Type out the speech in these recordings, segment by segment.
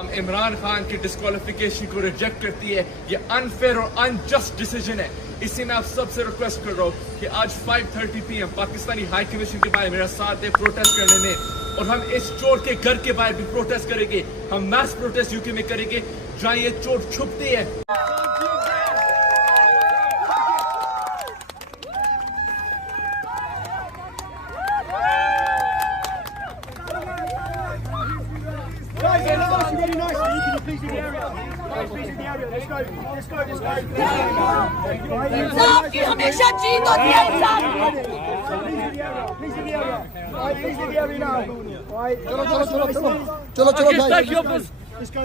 हम इमरान खान की डिस्क्वालिफिकेशन को रिजेक्ट करती है। ये अनफेयर और अनजस्ट डिसीजन है। इसी में आप सबसे रिक्वेस्ट कर रहा हूँ कि आज 5:30 PM पाकिस्तानी हाई कमीशन के बाहर मेरा साथ है प्रोटेस्ट करने में, और हम इस चोर के घर के बाहर भी प्रोटेस्ट करेंगे। हम मैस प्रोटेस्ट यूके में करेंगे जहाँ ये चोर छुपते हैं। हमेशा जीत होती है इंसान।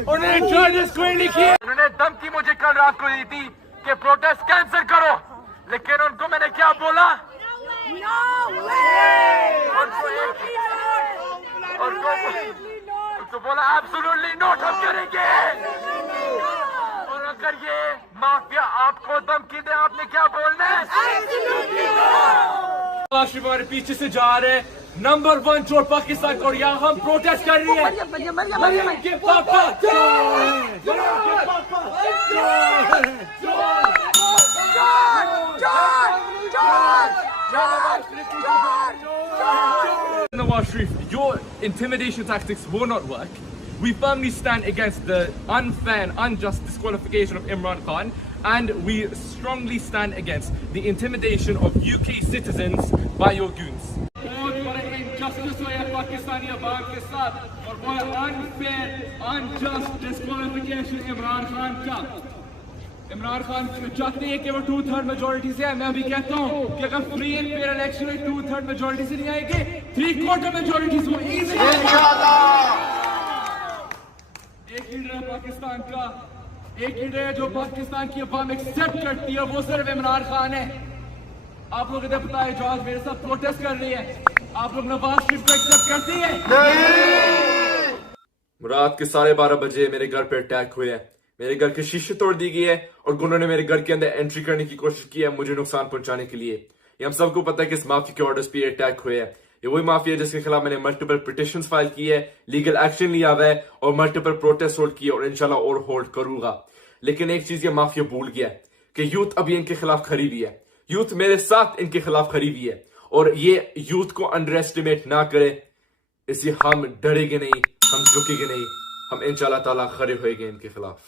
उन्होंने धमकी मुझे कल रात को दी थी कि प्रोटेस्ट कैंसिल करो, लेकिन उनको मैंने क्या बोला? उनको बोला एब्सोल्युटली नॉट, हम करेंगे। और अगर ये माफिया आपको धमकी दे, आपने क्या बोलना है? हमारे पीछे से जा रहे नंबर 1 चोर पाकिस्तान को, यहाँ हम प्रोटेस्ट कर रही है। Nawaz Sharif, your intimidation tactics will not work. We firmly stand against the unfair and unjust disqualification of Imran Khan, and we strongly stand against the intimidation of UK citizens by your goons. Injustice हुआ है पाकिस्तानी अवाम के साथ, और वो unfair, unjust disqualification Imran Khan का। इमरान खान चाहते हैं कि वो 2/3 मेजोरिटी से आए। मैं अभी कहता हूँ कि अगर फ्री एंड फेयर इलेक्शन में 2/3 मेजोरिटी से नहीं आएंगे, 3/4 मेजोरिटी से वो इजीली एक लीडर है पाकिस्तान का, एक लीडर है जो पाकिस्तान की अवाम एक्सेप्ट करती है, वो सिर्फ इमरान खान है। आप लोग इधर पता है जो आज मेरे साथ प्रोटेस्ट कर रही है, आप लोग नवाज शरीफ को एक्सेप्ट करती है? रात के 12:30 बजे मेरे घर पे अटैक हुए हैं। मेरे घर के शीशे तोड़ दी गई है और गुंडों ने मेरे घर के अंदर एंट्री करने की कोशिश की है मुझे नुकसान पहुंचाने के लिए। ये हम सबको पता है कि इस माफिया के ऑर्डर्स पे अटैक हुए हैं। ये वही माफिया जिसके खिलाफ मैंने मल्टीपल पिटिशंस फाइल की है, लीगल एक्शन लिया हुआ है और मल्टीपल प्रोटेस्ट होल्ड किए, और इंशाल्लाह और होल्ड करूंगा। लेकिन एक चीज ये माफिया भूल गया है कि यूथ अभी इनके खिलाफ खड़ी हुई है, यूथ मेरे साथ इनके खिलाफ खड़ी हुई है, और ये यूथ को अंडर एस्टिमेट ना करे। इसलिए हम डरेंगे नहीं, हम झुकेंगे नहीं, हम इंशाल्लाह ताला खड़े होएंगे इनके खिलाफ।